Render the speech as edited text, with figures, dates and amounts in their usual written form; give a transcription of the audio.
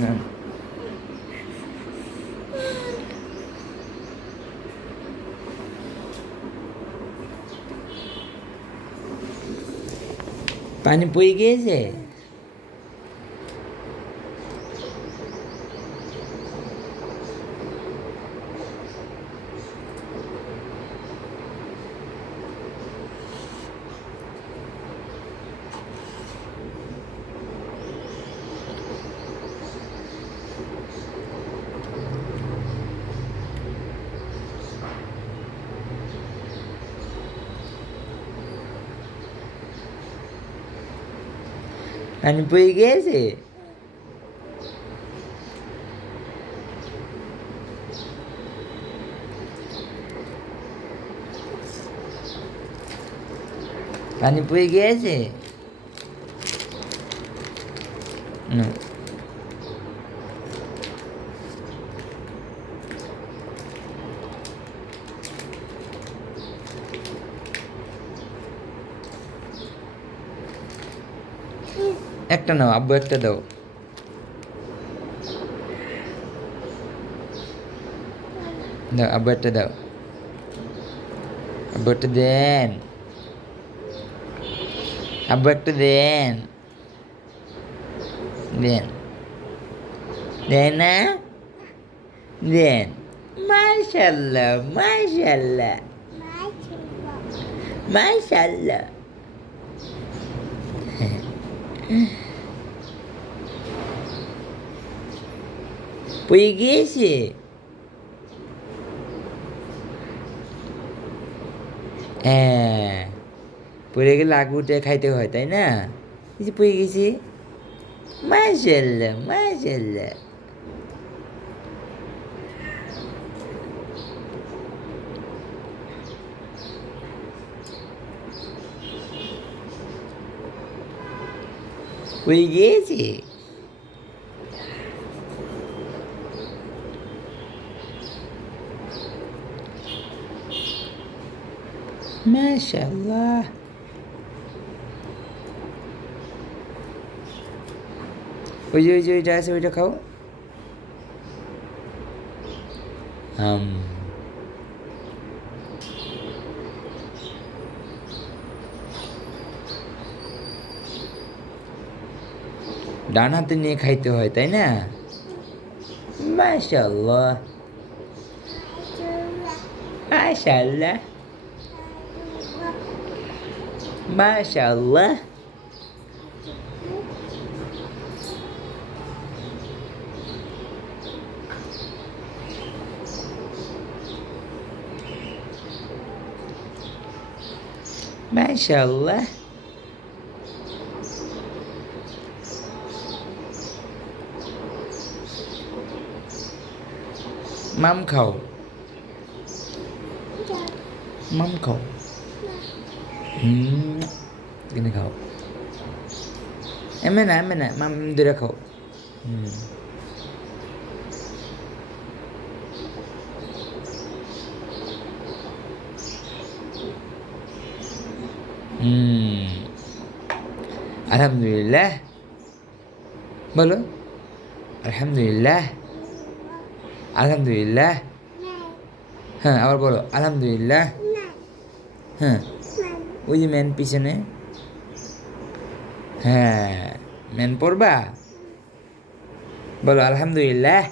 না, পানি পড়ে গিয়েছে। পানি পড়ে গিয়েছে। পানি পড়ে গিয়েছে। না, একটা নাও, আব্বু একটা দাও। দাও, আব্বু একটা দাও। আব্বু একটা দেন। আব্বু একটা দেন। দেন, দেন না, দেন। মাশাল্লাহ, মাশাল্লাহ, মাশাল্লাহ। পড়ে গিয়েছে। হ্যাঁ, পড়ে গেলে আগ উঠে খাইতে হয়, তাই না? এই যে পড়ে গেছি। মাশাল্লাহ, মাশাল্লাহ। পড়ে গিয়েছে। মাশাল্লাহ। ওই যে ওইটা আছে, ওইটা খাও। হাম। ডান হাতে নিয়ে খাইতে হয়, তাই না? মাশাল্লাহ, মাশাল্লাহ, মাশাল্লাহ। মাশাল্লাহ। মাম খাও, মাম খাও। এখানে খাও। এমে না, মাম দূরে খাও। আলহামদুলিল্লাহ বলো। আলহামদুলিল্লাহ, আলহামদুলিল্লাহ। হ্যাঁ, আবার বলো আলহামদুলিল্লাহ। হ্যাঁ, ওই যে ম্যান পিছনে। হ্যাঁ, ম্যান পড়বা। বলো আলহামদুলিল্লাহ।